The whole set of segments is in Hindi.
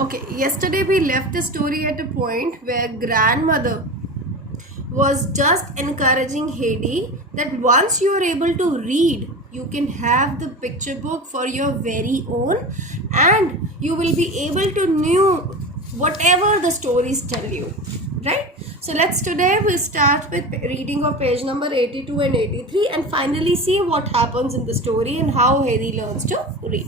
Okay, yesterday we left the story at a point where grandmother was just encouraging Heidi that once you are able to read, you can have the picture book for your very own and you will be able to know whatever the stories tell you, right? So we'll start with reading of page number 82 and 83 and finally see what happens in the story and how Heidi learns to read.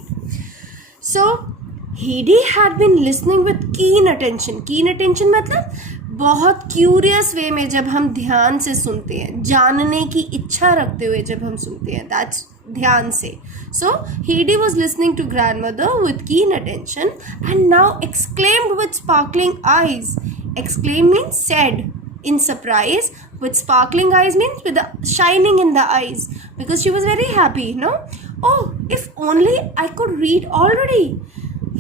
So Heidi had been listening with keen attention. Keen attention मतलब बहुत क्यूरियस वे में जब हम ध्यान से सुनते हैं, जानने की इच्छा रखते हुए जब हम सुनते हैं, दैट्स ध्यान से. So Heidi was listening to grandmother with keen attention and now exclaimed with sparkling eyes. Exclaim means said in surprise, with sparkling eyes means with the shining in the eyes, because she was very happy, no? Oh, if only I could read already.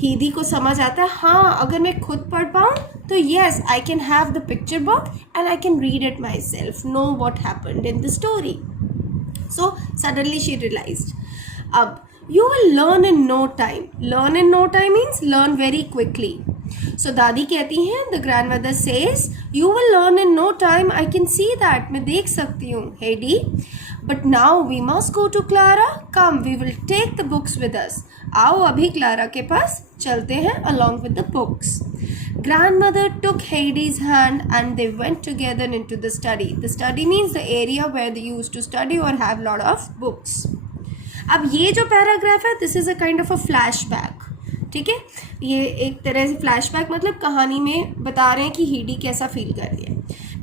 हीदी को समझ आता है, हाँ अगर मैं खुद पढ़ पाऊँ तो yes, I can have the picture book and I can read it myself, know what happened in the story. So suddenly she realized, अब you will learn in no time. Learn in no time means learn very quickly. So दादी कहती हैं, the grandmother says, you will learn in no time. I can see that. मैं देख सकती हूँ, Heidi. But now we must go to Clara. Come, we will take the books with us. आओ अभी क्लारा के पास चलते हैं along with the books. Grandmother took Heidi's hand and they went together into the study. The study means the area where they used to study or have lot of books. अब ये जो पैराग्राफ है, this is a kind of a flashback. ठीक है, ये एक तरह से फ्लैशबैक मतलब कहानी में बता रहे हैं कि हेडी कैसा फील कर रही है.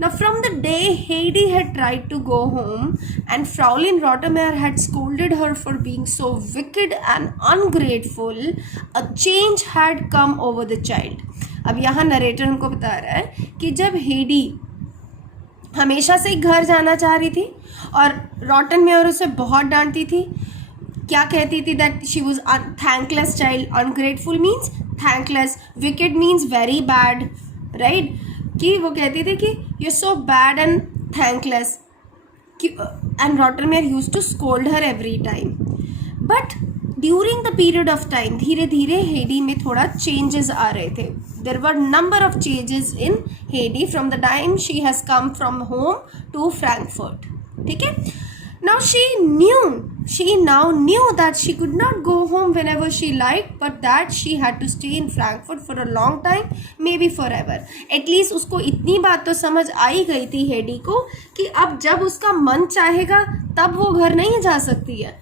Now from the day Heidi had tried to go home and Fraulein Rottermeier had scolded her for being so wicked and ungrateful, a change had come over the child. अब यहाँ नरेटर हमको बता रहा है कि जब हेडी हमेशा से घर जाना चाह रही थी और रॉटनमेयर उसे बहुत डांटती थी, क्या कहती थी, that she was thankless child. Ungrateful means thankless, wicked means very bad, right, कि वो कहती थी कि you so bad and thankless, and Rottenmeier use to scold her every time. But during the period of time धीरे धीरे हेडी में थोड़ा चेंजेस आ रहे थे. There were number of changes in Heidi from the time she has come from home to Frankfurt. ठीक है, now she now knew that she could not go home whenever she liked, but that she had to stay in Frankfurt for a long time, maybe forever. At least उसको इतनी बात तो समझ आई गई थी हेडी को कि अब जब उसका मन चाहेगा तब वो घर नहीं जा सकती है.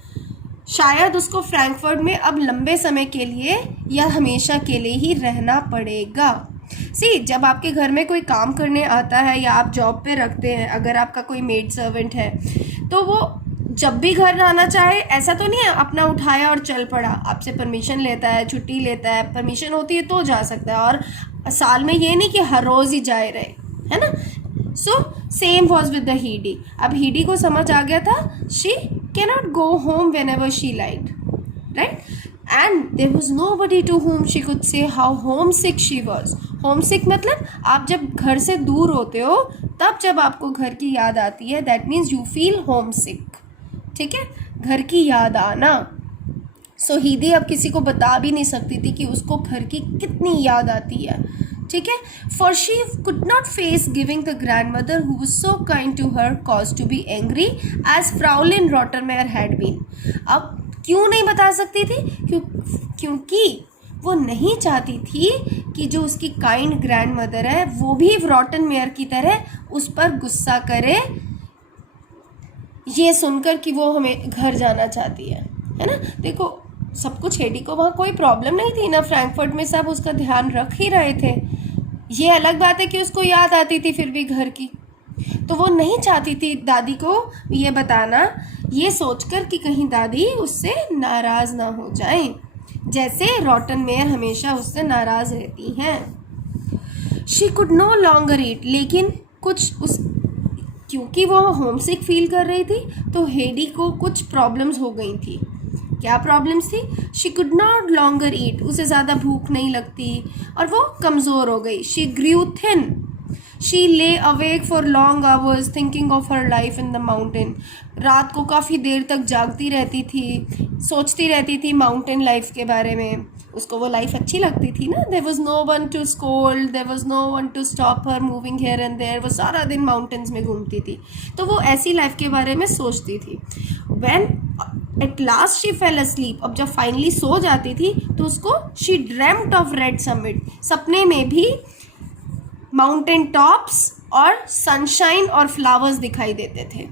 शायद उसको फ्रैंकफर्ट में अब लंबे समय के लिए या हमेशा के लिए ही रहना पड़ेगा. सी, जब आपके घर में कोई काम करने आता है या आप जॉब पे रखते हैं, अगर आपका कोई मेड सर्वेंट है तो वो जब भी घर आना चाहे, ऐसा तो नहीं है अपना उठाया और चल पड़ा. आपसे परमिशन लेता है, छुट्टी लेता है, परमिशन होती है तो जा सकता है, और साल में ये नहीं कि हर रोज़ ही जाए रहे, है ना. So same was with the Heidi. अब हीडी को समझ आ गया था she cannot go home whenever she liked, right, and there was nobody to whom she could say how homesick she was. homesick मतलब आप जब घर से दूर होते हो तब जब आपको घर की याद आती है, that means you feel homesick. ठीक है, घर की याद आना. सो हीदी अब किसी को बता भी नहीं सकती थी कि उसको घर की कितनी याद आती है. ठीक है, for she could not face giving the grandmother who was so kind to her cause to be angry as Fraulein Rottermeier had been. अब क्यों नहीं बता सकती थी? क्योंकि वो नहीं चाहती थी कि जो उसकी काइंड ग्रैंडमदर है वो भी रॉटनमेयर की तरह उस पर गुस्सा करे, ये सुनकर कि वो हमें घर जाना चाहती है ना. देखो, सब कुछ हेडी को वहाँ कोई प्रॉब्लम नहीं थी ना, फ्रैंकफर्ट में सब उसका ध्यान रख ही रहे थे. ये अलग बात है कि उसको याद आती थी फिर भी घर की, तो वो नहीं चाहती थी दादी को ये बताना, ये सोचकर कि कहीं दादी उससे नाराज़ ना हो जाए, जैसे रॉटनमेयर हमेशा उससे नाराज़ रहती हैं. शी कुड नो लॉन्गर ईट, लेकिन क्योंकि वो होमसिक फील कर रही थी तो हेडी को कुछ प्रॉब्लम्स हो गई थी. क्या प्रॉब्लम्स थी? शी कुड नॉट लॉन्गर ईट, उसे ज़्यादा भूख नहीं लगती और वो कमज़ोर हो गई. She Guru thin. She lay awake for long hours thinking of her life in the mountain. रात को काफ़ी देर तक जागती रहती थी, सोचती रहती थी माउंटेन लाइफ के बारे में. उसको वो लाइफ अच्छी लगती थी ना. There was no one to scold, there was no one to stop her moving here and there. वो सारा दिन माउंटेन्स में घूमती थी, तो वो ऐसी लाइफ के बारे में सोचती थी. When at last she fail asleep, अब जब फाइनली सो जाती थी तो उसको she dreamt of red summit, सपने में भी माउंटेन टॉप्स और सनशाइन और फ्लावर्स दिखाई देते थे.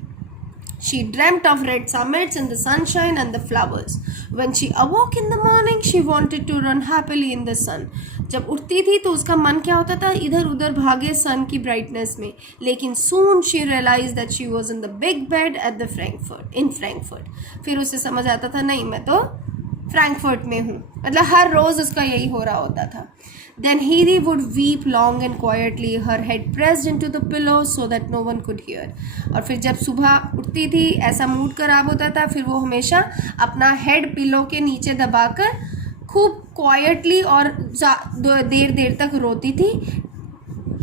She dreamt of red summits and the sunshine and the flowers. When she awoke in the morning, she wanted to run happily in the sun. जब उठती थी तो उसका मन क्या होता था, इधर उधर भागे सन की ब्राइटनेस में. लेकिन soon she realized that she was in the big bed at the Frankfurt. फिर उसे समझ आता था, नहीं मैं तो फ्रैंकफर्ट में हूँ. मतलब हर रोज़ उसका यही हो रहा होता था. Then Heidi would weep long and quietly, her head pressed into the pillow so that no one could hear. और फिर जब सुबह उठती थी, ऐसा मूड खराब होता था, फिर वो हमेशा अपना हेड पिलो के नीचे दबाकर खूब क्वाइटली और देर देर तक रोती थी.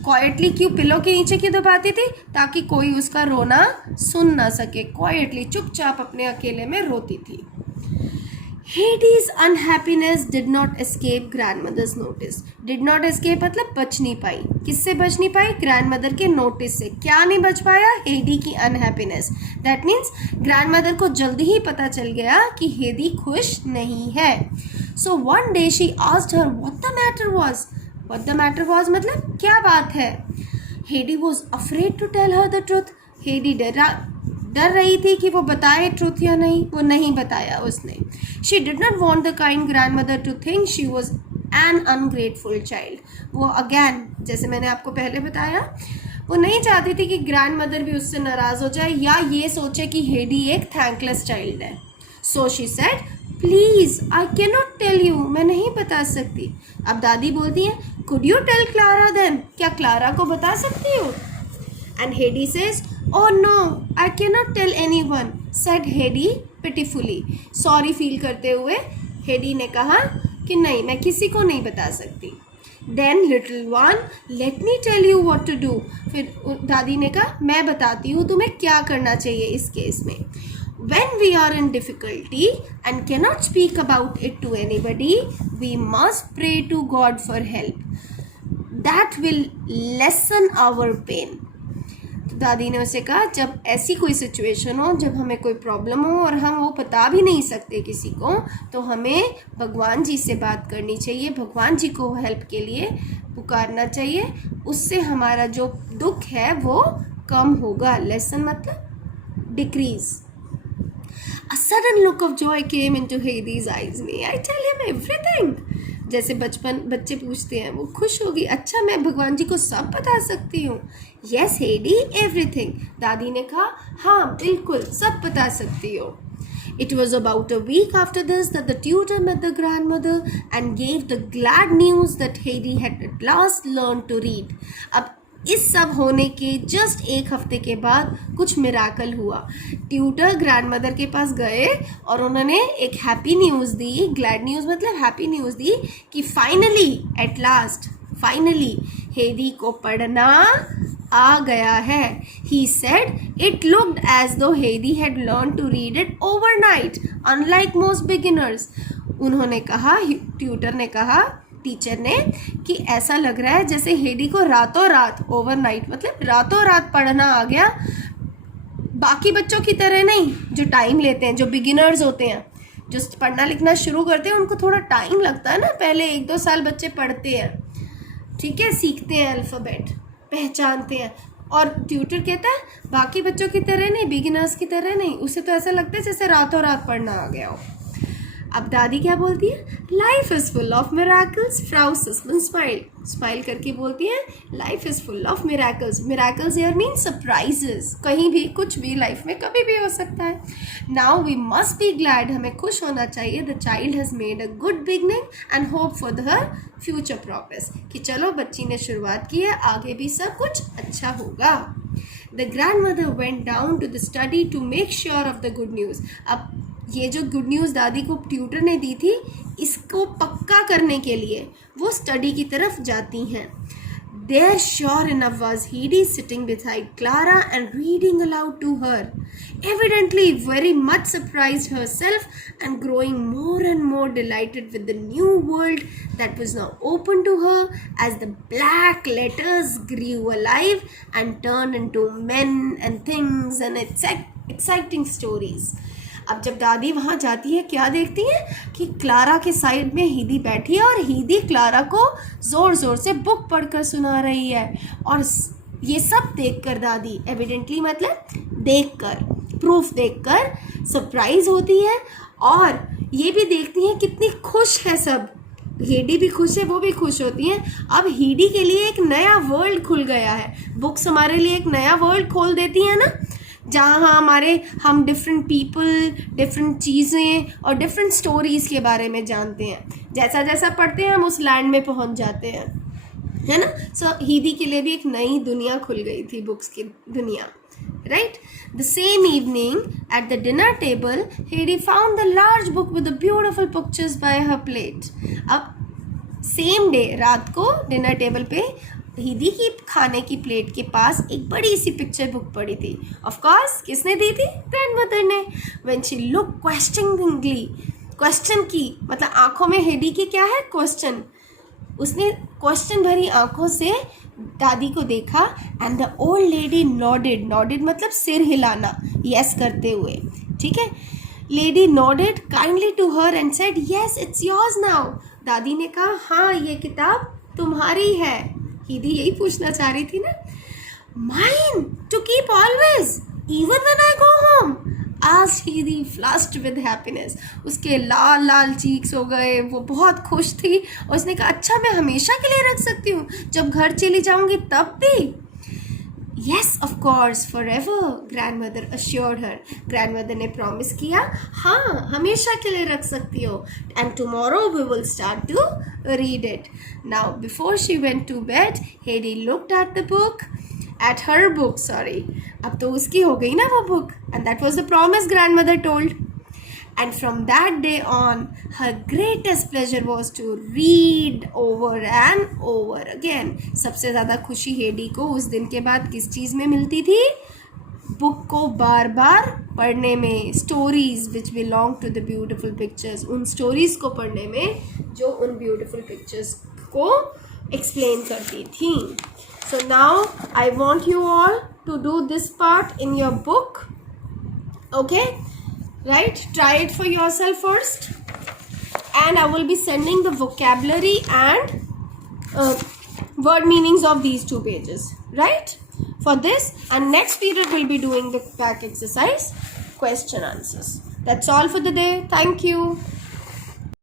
क्वाइटली क्यों पिलो के नीचे क्यों दबाती थी? ताकि कोई उसका रोना सुन ना सके. क्वाइटली चुपचाप अपने अकेले में रोती थी. Heidi's unhappiness did not escape grandmother's notice. Did not escape मतलब बच नहीं पाई. किससे बच नहीं पाई? grandmother के notice से. क्या नहीं बच पाया? हेडी की unhappiness. That means grandmother को जल्दी ही पता चल गया कि हेडी खुश नहीं है. So one day she asked her what the matter was. What the matter was मतलब क्या बात है? Heidi was afraid to tell her the truth. Heidi डर रही थी कि वो बताए ट्रूथ या नहीं. वो नहीं बताया उसने. She did not want the kind grandmother to think she was an ungrateful child. वो again जैसे मैंने आपको पहले बताया, वो नहीं चाहती थी कि ग्रैंडमदर भी उससे नाराज़ हो जाए या ये सोचे कि हेडी एक थैंकलेस चाइल्ड है. So she said, please I cannot tell you. मैं नहीं बता सकती. अब दादी बोलती है, could you tell Clara then? क्या क्लारा को बता सकती हो? And Heidi says, oh no, I cannot tell anyone, said Heidi pitifully. Sorry feel करते हुए हेडी ने कहा कि नहीं, मैं किसी को नहीं बता सकती. Then little one, let me tell you what to do. फिर दादी ने कहा, मैं बताती हूँ तुम्हें क्या करना चाहिए इस केस में. When we are in difficulty and cannot speak about it to anybody, we must pray to God for help. That will lessen our pain. दादी ने उसे कहा, जब ऐसी कोई सिचुएशन हो, जब हमें कोई प्रॉब्लम हो और हम वो बता भी नहीं सकते किसी को, तो हमें भगवान जी से बात करनी चाहिए. भगवान जी को हेल्प के लिए पुकारना चाहिए. उससे हमारा जो दुख है वो कम होगा. लेसन मतलब decrease. A sudden look of joy came into Heidi's eyes. May I tell him everything? जैसे बच्चे पूछते हैं, वो खुश होगी. अच्छा, मैं भगवान जी को सब बता सकती हूँ. Yes, Heidi, everything. दादी ने कहा, हाँ बिल्कुल सब बता सकती हो. It was about a week after this that the tutor met the grandmother and gave the glad news that Heidi had at last learned to read. अब इस सब होने के जस्ट एक हफ्ते के बाद कुछ मिराकल हुआ. ट्यूटर ग्रैंडमदर के पास गए और उन्होंने एक हैप्पी न्यूज़ दी. ग्लैड न्यूज़ मतलब हैप्पी न्यूज़ दी कि finally at last finally Heidi को पढ़ना आ गया है. He said it looked as though Heidi had learn to read it overnight unlike most beginners. उन्होंने कहा, ट्यूटर ने कहा, टीचर ने, कि ऐसा लग रहा है जैसे हेडी को रातों रात, ओवरनाइट मतलब रातों रात पढ़ना आ गया. बाकी बच्चों की तरह नहीं जो टाइम लेते हैं, जो बिगिनर्स होते हैं, जो पढ़ना लिखना शुरू करते हैं, उनको थोड़ा टाइम लगता है ना. पहले 1-2 साल बच्चे पढ़ते हैं, ठीक है, सीखते हैं, अल्फ़ाबेट पहचानते हैं. और ट्यूटर कहता है बाकी बच्चों की तरह नहीं, बिगिनर्स की तरह नहीं. उसे तो ऐसा लगता है जैसे रातों रात पढ़ना आ गया हो. अब दादी क्या बोलती है? Life is full of miracles. Frau Sesemann smile करके बोलती है, life is full of miracles. Miracles here mean surprises. कहीं भी कुछ भी लाइफ में कभी भी हो सकता है. Now we must be glad. हमें खुश होना चाहिए. The child has made a good beginning and hope for her future progress. कि चलो बच्ची ने शुरुआत की है, आगे भी सब कुछ अच्छा होगा. The grandmother went down to the study to make sure of the good news. अब ये जो गुड न्यूज़ दादी को ट्यूटर ने दी थी, इसको पक्का करने के लिए वो स्टडी की तरफ जाती हैं. There, sure enough, was Heidi sitting beside Clara and reading aloud to her, evidently very much surprised herself and growing more and more delighted with the new world that was now open to her as the black letters grew alive and turned into men and things and exciting stories. अब जब दादी वहाँ जाती है क्या देखती है कि क्लारा के साइड में हीदी बैठी है और हीदी क्लारा को ज़ोर ज़ोर से बुक पढ़कर सुना रही है। और ये सब देखकर दादी एविडेंटली मतलब देखकर, प्रूफ देखकर सरप्राइज होती है और ये भी देखती हैं कितनी खुश है सब। हेडी भी खुश है, वो भी खुश होती हैं। अब हीडी के लिए एक नया वर्ल्ड खुल गया है। बुक्स हमारे लिए एक नया वर्ल्ड खोल देती है ना, जहाँ हम डिफरेंट पीपल, डिफरेंट चीज़ें और डिफरेंट स्टोरीज़ के बारे में जानते हैं। जैसा जैसा पढ़ते हैं हम उस लैंड में पहुँच जाते हैं, है ना। सो हीदी के लिए भी एक नई दुनिया खुल गई थी, बुक्स की दुनिया, right? The same evening at the dinner table, Heidi found the large book with the beautiful pictures by her plate. अब सेम डे रात को डिनर टेबल पे हीदी की खाने की प्लेट के पास एक बड़ी सी पिक्चर बुक पड़ी थी। ऑफ कोर्स किसने दी थी? ग्रैंडमदर ने। When she look questioningly, question की मतलब आंखों में हेडी के क्या है? क्वेश्चन। उसने क्वेश्चन भरी आंखों से दादी को देखा and the old lady nodded, nodded मतलब सिर हिलाना, यस करते हुए, ठीक है। Lady nodded kindly to her and said yes it's yours now. दादी ने कहा हाँ ये किताब तुम्हारी है। हीदी यही पूछना चाह रही थी ना। Mine to keep always even when I go home, as Heidi flushed with happiness. उसके लाल लाल चीक्स हो गए, वो बहुत खुश थी और उसने कहा अच्छा मैं हमेशा के लिए रख सकती हूँ, जब घर चली जाऊंगी तब भी? Yes of course forever, grandmother assured her. Grandmother ने प्रॉमिस किया हाँ हमेशा के लिए रख सकती हो, and tomorrow we will start to read it. Now before she went to bed, Heidi looked at the book, at her book, sorry, अब तो उसकी हो गई ना वो book, and that was the promise grandmother told. And from that day on, her greatest pleasure was to read over and over again. सबसे ज़्यादा खुशी हेडी को उस दिन के बाद किस चीज़ में मिलती थी? बुक को बार बार पढ़ने में, stories which belong to the beautiful pictures, उन स्टोरीज को पढ़ने में जो उन ब्यूटिफुल पिक्चर्स को एक्सप्लेन करती थी। So now I want you all to do this part in your book, okay? Right? Try it for yourself first, and I will be sending the vocabulary and word meanings of these 2 pages, right? For this, and next period we'll be doing the back exercise, question answers. That's all for the day. Thank you.